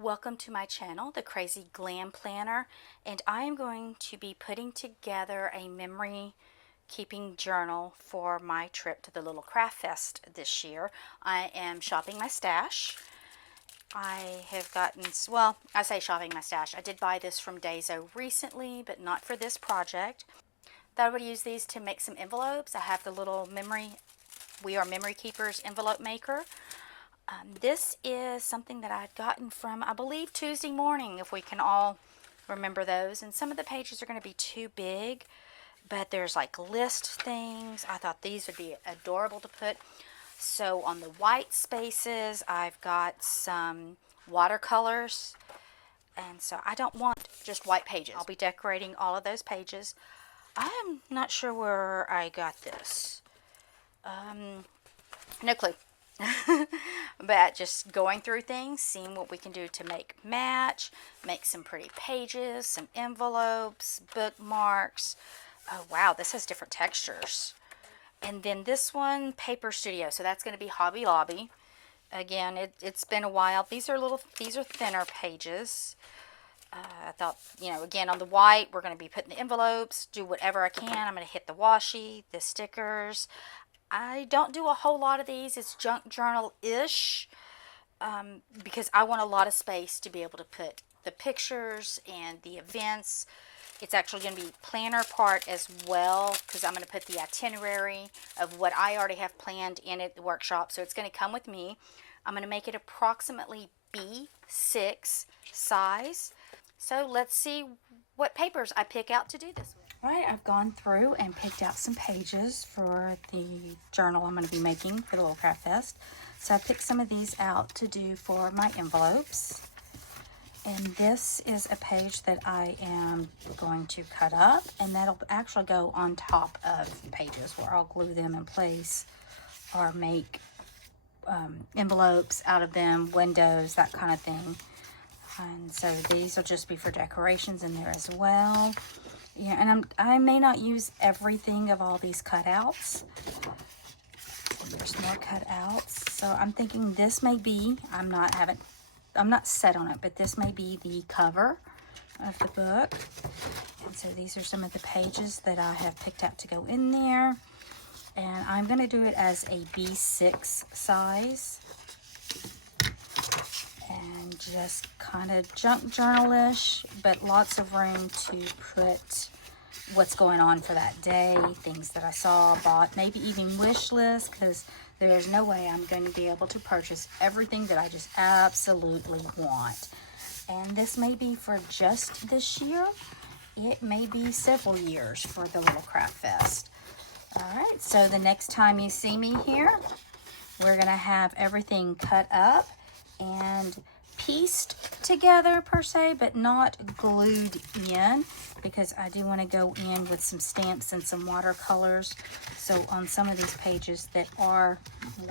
Welcome to my channel, The Crazy Glam Planner, and I am going to be putting together a memory keeping journal for my trip to the Little Craft Fest this year. I am shopping my stash. I have gotten, well, I say shopping my stash. I did buy this from Daiso recently, but not for this project. Thought I would use these to make some envelopes. I have the little We Are Memory Keepers envelope maker. This is something that I had gotten from, I believe, Tuesday Morning, if we can all remember those. And some of the pages are going to be too big, but there's like list things. I thought these would be adorable to put. So on the white spaces, I've got some watercolors. And so I don't want just white pages. I'll be decorating all of those pages. I am not sure where I got this. No clue. But just going through things, seeing what we can do to make some pretty pages, some envelopes, bookmarks. Oh wow, this has different textures. And then this one, Paper Studio, so that's going to be Hobby Lobby. Again, it's been a while. These are thinner pages. I thought, again, on the white, we're going to be putting the envelopes, do whatever I can. I'm going to hit the washi, the stickers. I don't do a whole lot of these. It's junk journal-ish because I want a lot of space to be able to put the pictures and the events. It's actually going to be planner part as well because I'm going to put the itinerary of what I already have planned in at the workshop. So it's going to come with me. I'm going to make it approximately B6 size. So let's see what papers I pick out to do this with. Right, I've gone through and picked out some pages for the journal I'm going to be making for the Little Craft Fest. So I picked some of these out to do for my envelopes. And this is a page that I am going to cut up, and that'll actually go on top of pages where I'll glue them in place or make envelopes out of them, windows, that kind of thing. And so these will just be for decorations in there as well. Yeah, and I may not use everything of all these cutouts. There's more cutouts. So I'm thinking this may be, I'm not set on it, but this may be the cover of the book. And so these are some of the pages that I have picked out to go in there. And I'm going to do it as a B6 size. And just kind of junk journal-ish, but lots of room to put what's going on for that day, things that I saw, bought, maybe even wish list, because there's no way I'm going to be able to purchase everything that I just absolutely want. And this may be for just this year. It may be several years for the Little Craft Fest. All right, so the next time you see me here, we're going to have everything cut up and pieced together per se, but not glued in, because I do want to go in with some stamps and some watercolors. So on some of these pages that are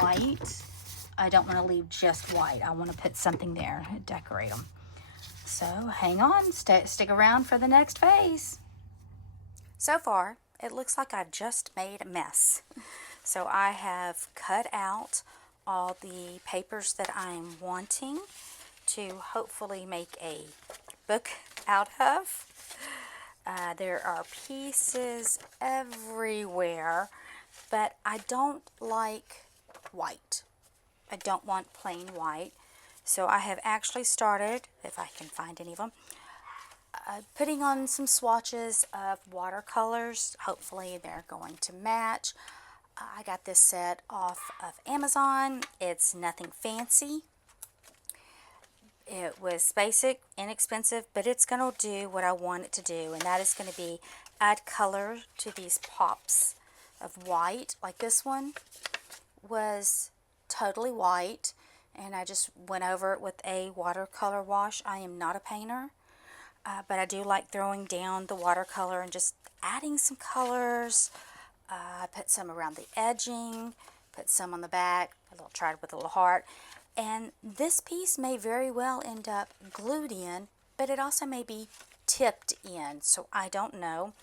white, I don't want to leave just white. I want to put something there and decorate them. So hang on, stick around for the next phase. So far, it looks like I've just made a mess. So I have cut out all the papers that I'm wanting to hopefully make a book out of. There are pieces everywhere, but I don't like white. I don't want plain white. So I have actually started, if I can find any of them, putting on some swatches of watercolors. Hopefully they're going to match. I got this set off of Amazon. It's nothing fancy. It was basic, inexpensive, but it's going to do what I want it to do, and that is going to be add color to these pops of white. Like this one was totally white, and I just went over it with a watercolor wash. I am not a painter, but I do like throwing down the watercolor and just adding some colors. I put some around the edging, put some on the back, tried with a little heart. And this piece may very well end up glued in, but it also may be tipped in, so I don't know.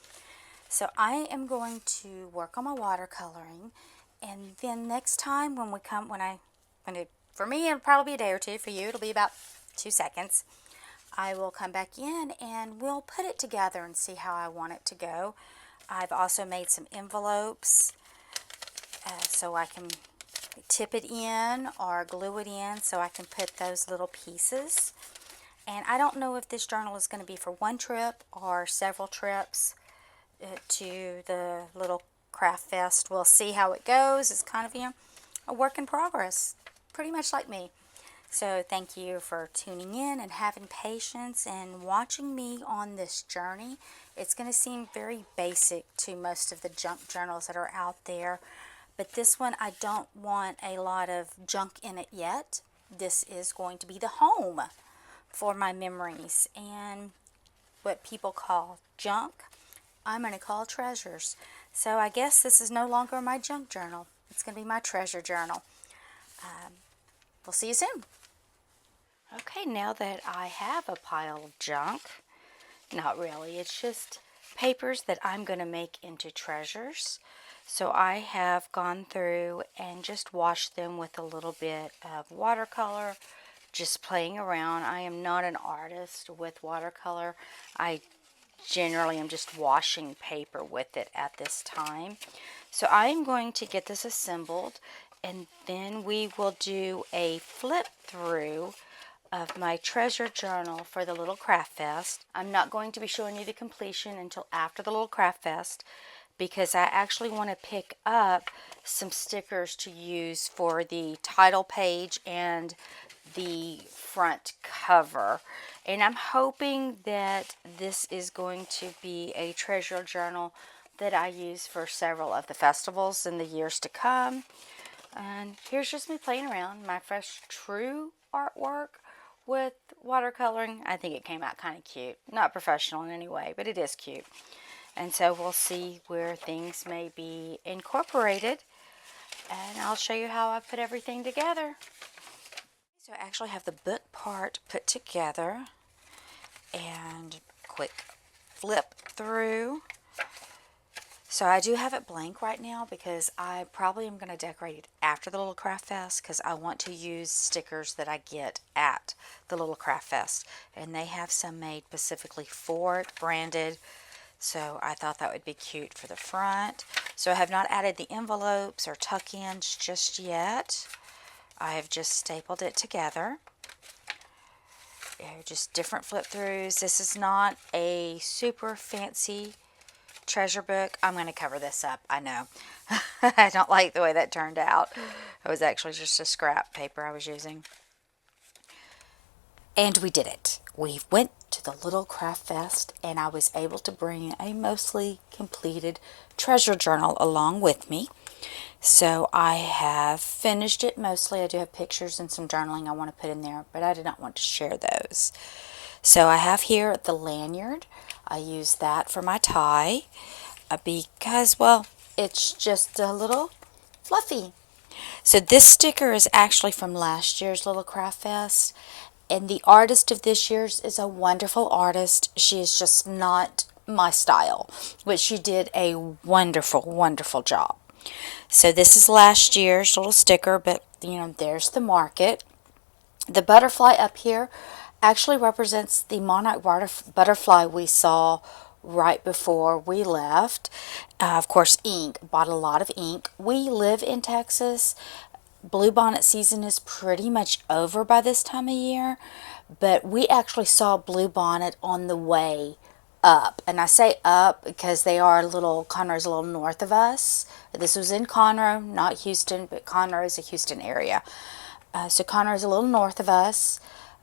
So I am going to work on my watercoloring, and then next time for me, it'll probably be a day or two. For you, it'll be about 2 seconds. I will come back in and we'll put it together and see how I want it to go. I've also made some envelopes so I can tip it in or glue it in so I can put those little pieces. And I don't know if this journal is going to be for one trip or several trips to the little craft fest. We'll see how it goes. It's kind of, a work in progress, pretty much like me. So thank you for tuning in and having patience and watching me on this journey. It's going to seem very basic to most of the junk journals that are out there, but this one I don't want a lot of junk in it yet. This is going to be the home for my memories, and what people call junk, I'm going to call treasures. So I guess this is no longer my junk journal. It's going to be my treasure journal. We'll see you soon. Okay, now that I have a pile of junk, not really, it's just papers that I'm going to make into treasures. So I have gone through and just washed them with a little bit of watercolor, just playing around. I am not an artist with watercolor. I generally am just washing paper with it at this time. So I'm going to get this assembled, and then we will do a flip through of my treasure journal for the Little Craft Fest. I'm not going to be showing you the completion until after the Little Craft Fest because I actually want to pick up some stickers to use for the title page and the front cover. And I'm hoping that this is going to be a treasure journal that I use for several of the festivals in the years to come. And here's just me playing around my fresh true artwork with watercoloring. I think it came out kind of cute. Not professional in any way, but it is cute. And so we'll see where things may be incorporated, and I'll show you how I put everything together. So I actually have the book part put together, and quick flip through. So I do have it blank right now because I probably am going to decorate it after the Little Craft Fest because I want to use stickers that I get at the Little Craft Fest. And they have some made specifically for it, branded. So I thought that would be cute for the front. So I have not added the envelopes or tuck-ins just yet. I have just stapled it together. Just different flip throughs. This is not a super fancy treasure book. I'm going to cover this up. I know. I don't like the way that turned out. It was actually just a scrap paper I was using. And we did it. We went to the Little Craft Fest and I was able to bring a mostly completed treasure journal along with me. So I have finished it mostly. I do have pictures and some journaling I want to put in there, but I did not want to share those. So I have here the lanyard. I use that for my tie because, well, it's just a little fluffy. So this sticker is actually from last year's Little Craft Fest, and the artist of this year's is a wonderful artist. She is just not my style, but she did a wonderful, wonderful job. So this is last year's little sticker, but there's the market. The butterfly up here actually represents the monarch butterfly we saw right before we left. Of course, ink. Bought a lot of ink. We live in Texas. Bluebonnet season is pretty much over by this time of year, but we actually saw bluebonnet on the way up. And I say up because Conroe's a little north of us. This was in Conroe, not Houston, but Conroe is a Houston area. So Conroe's a little north of us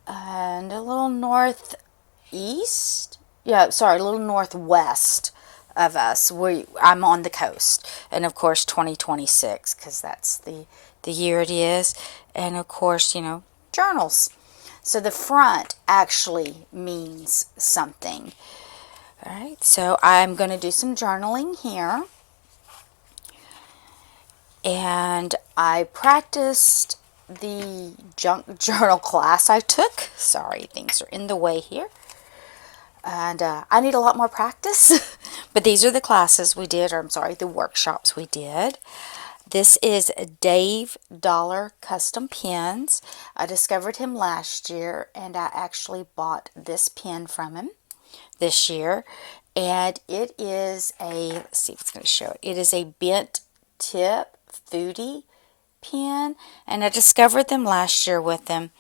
and a little northeast. A little northwest of us. I'm on the coast. And of course 2026 because that's the year it is. And of course, journals. So the front actually means something. All right, so I'm going to do some journaling here. And I practiced the junk journal class I took. Sorry, things are in the way here. And I need a lot more practice. But these are the classes we did, the workshops we did. This is Dave Dollar Custom Pens. I discovered him last year, and I actually bought this pen from him this year. And it is a, let's see if it's going to show it. It is a bent tip foodie pen, and I discovered them last year with them.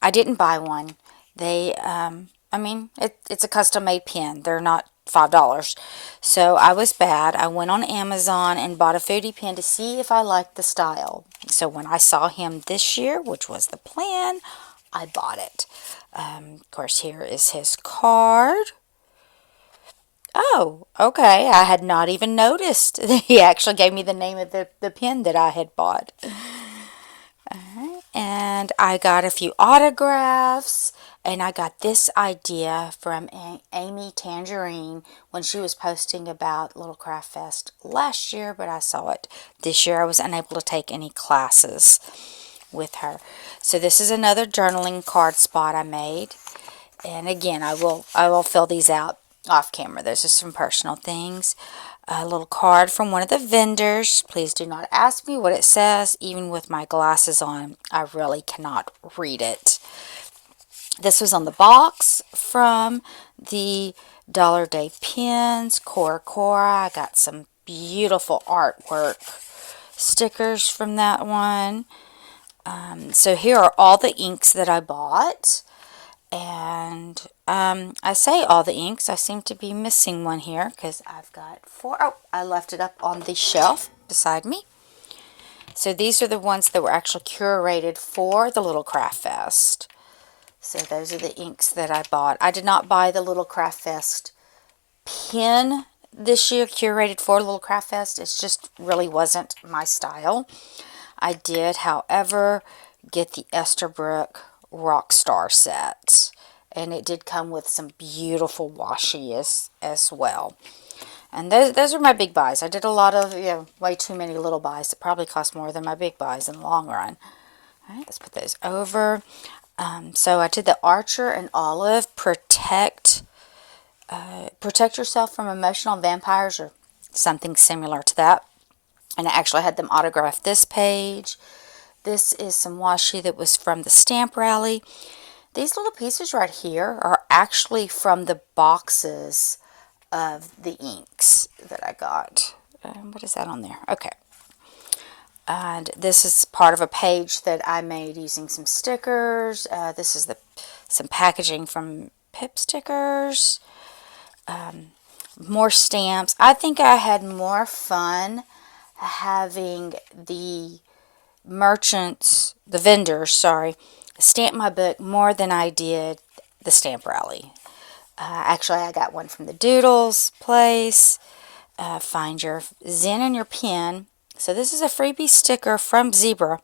I didn't buy one. They, I mean, it's a custom made pen. They're not $5. So I was bad. I went on Amazon and bought a foodie pen to see if I liked the style. So when I saw him this year, which was the plan, I bought it. Of course, here is his card. Oh, okay. I had not even noticed. He actually gave me the name of the pen that I had bought. And I got a few autographs, and I got this idea from Amy Tangerine when she was posting about Little Craft Fest last year, but I saw it this year. I was unable to take any classes with her. So this is another journaling card spot I made. And again, I will fill these out off camera. Those are some personal things. A little card from one of the vendors. Please do not ask me what it says. Even with my glasses on, I really cannot read it. This was on the box from the Dollar Day Pens, Cora. I got some beautiful artwork stickers from that one. So here are all the inks that I bought. And I say all the inks. I seem to be missing one here because I've got 4. Oh, I left it up on the shelf beside me. So these are the ones that were actually curated for the Little Craft Fest. So those are the inks that I bought. I did not buy the Little Craft Fest pen this year curated for Little Craft Fest. It just really wasn't my style. I did, however, get the Esterbrook Rockstar set, and it did come with some beautiful washi as well. And those are my big buys. I did a lot of, way too many little buys that probably cost more than my big buys in the long run. All right, let's put those over. So I did the Archer and Olive protect yourself from emotional vampires, or something similar to that. And I actually had them autograph this page. This is some washi that was from the stamp rally. These little pieces right here are actually from the boxes of the inks that I got. What is that on there? Okay. And this is part of a page that I made using some stickers. This is some packaging from Pip Stickers. More stamps. I think I had more fun having the vendors, stamp my book more than I did the stamp rally. Actually, I got one from the Doodles place. Find your Zen and your pen. So this is a freebie sticker from Zebra.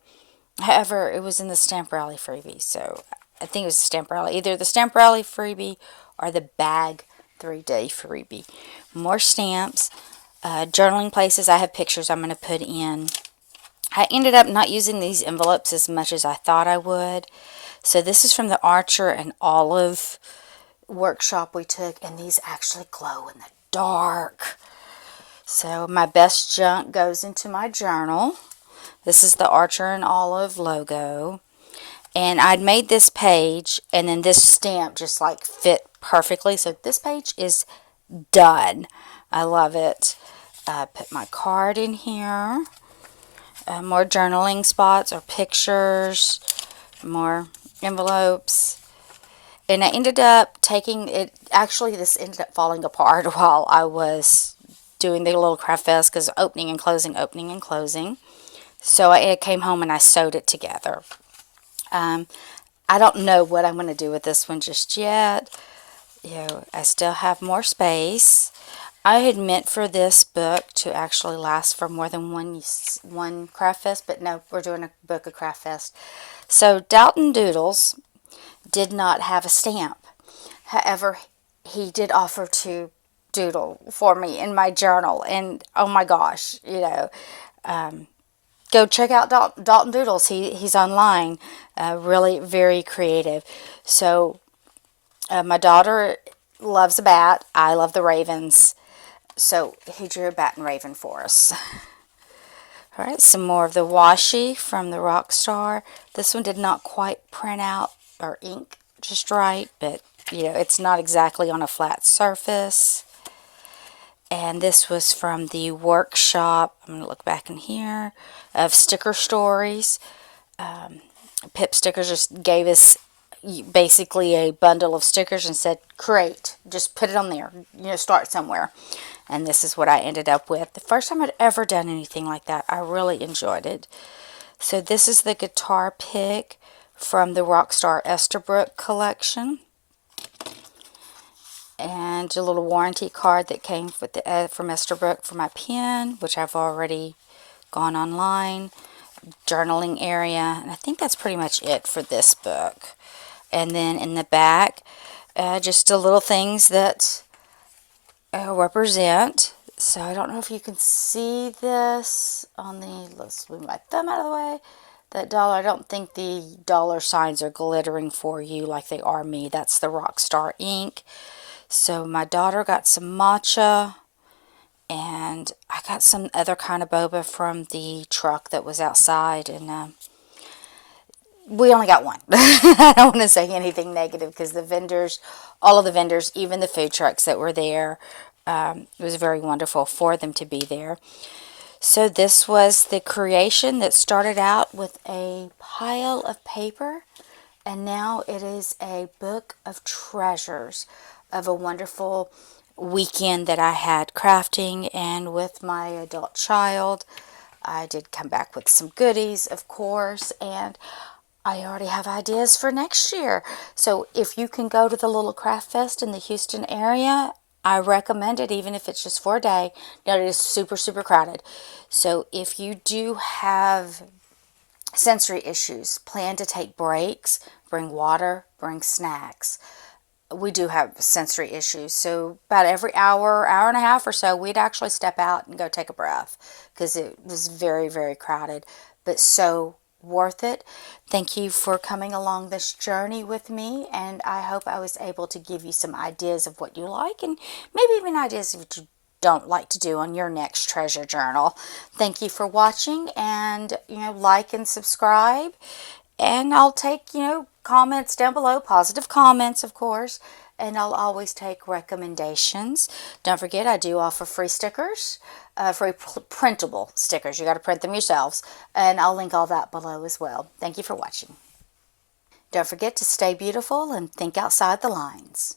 However, it was in the stamp rally freebie. So I think it was the stamp rally. Either the stamp rally freebie or the bag 3-day freebie. More stamps. Journaling places. I have pictures I'm going to put in. I ended up not using these envelopes as much as I thought I would. So this is from the Archer and Olive workshop we took, and these actually glow in the dark. So my best junk goes into my journal. This is the Archer and Olive logo. And I'd made this page, and then this stamp just like fit perfectly. So this page is done. I love it. Put my card in here. More journaling spots or pictures. More envelopes. And I ended up taking it. Actually, this ended up falling apart while I was doing the Little Craft Fest, because opening and closing. So I came home and I sewed it together. I don't know what I'm going to do with this one just yet. I still have more space. I had meant for this book to actually last for more than one Craft Fest, but no, we're doing a book of Craft Fest. So Dalton Doodles did not have a stamp. However, he did offer to doodle for me in my journal, and oh my gosh, go check out Dalton Doodles. He's online, really very creative. So my daughter loves a bat. I love the ravens. So he drew a bat and raven for us. Alright, some more of the washi from the Rockstar. This one did not quite print out or ink just right, but you know, it's not exactly on a flat surface. And this was from the workshop, I'm going to look back in here, of Sticker Stories. Pip Stickers just gave us basically a bundle of stickers and said, create, just put it on there, you know, start somewhere. And this is what I ended up with. The first time I'd ever done anything like that. I really enjoyed it. So this is the guitar pick from the Rockstar Esterbrook collection. And a little warranty card that came with the, from Esterbrook for my pen, which I've already gone online. Journaling area, and I think that's pretty much it for this book. And then in the back, just the little things that represent. So I don't know if you can see this on the, let's move my thumb out of the way. That dollar, I don't think the dollar signs are glittering for you like they are me. That's the Rockstar ink. So my daughter got some matcha, and I got some other kind of boba from the truck that was outside, and we only got one. I don't want to say anything negative because the vendors, all of the vendors, even the food trucks that were there, it was very wonderful for them to be there. So this was the creation that started out with a pile of paper, and now it is a book of treasures of a wonderful weekend that I had crafting and with my adult child. I did come back with some goodies, of course, and I already have ideas for next year. So if you can go to the little craft fest in the Houston area, I recommend it, even if it's just for a day. Now, it is super, super crowded. So if you do have sensory issues, plan to take breaks, bring water, bring snacks. We do have sensory issues, so about every hour, hour and a half or so, we'd actually step out and go take a breath because it was very, very crowded, but so worth it. Thank you for coming along this journey with me, and I hope I was able to give you some ideas of what you like and maybe even ideas of what you don't like to do on your next treasure journal. Thank you for watching, and like and subscribe, and I'll take comments down below, positive comments of course, and I'll always take recommendations. Don't forget, I do offer free stickers, free printable stickers. You got to print them yourselves, and I'll link all that below as well. Thank you for watching. Don't forget to stay beautiful and think outside the lines.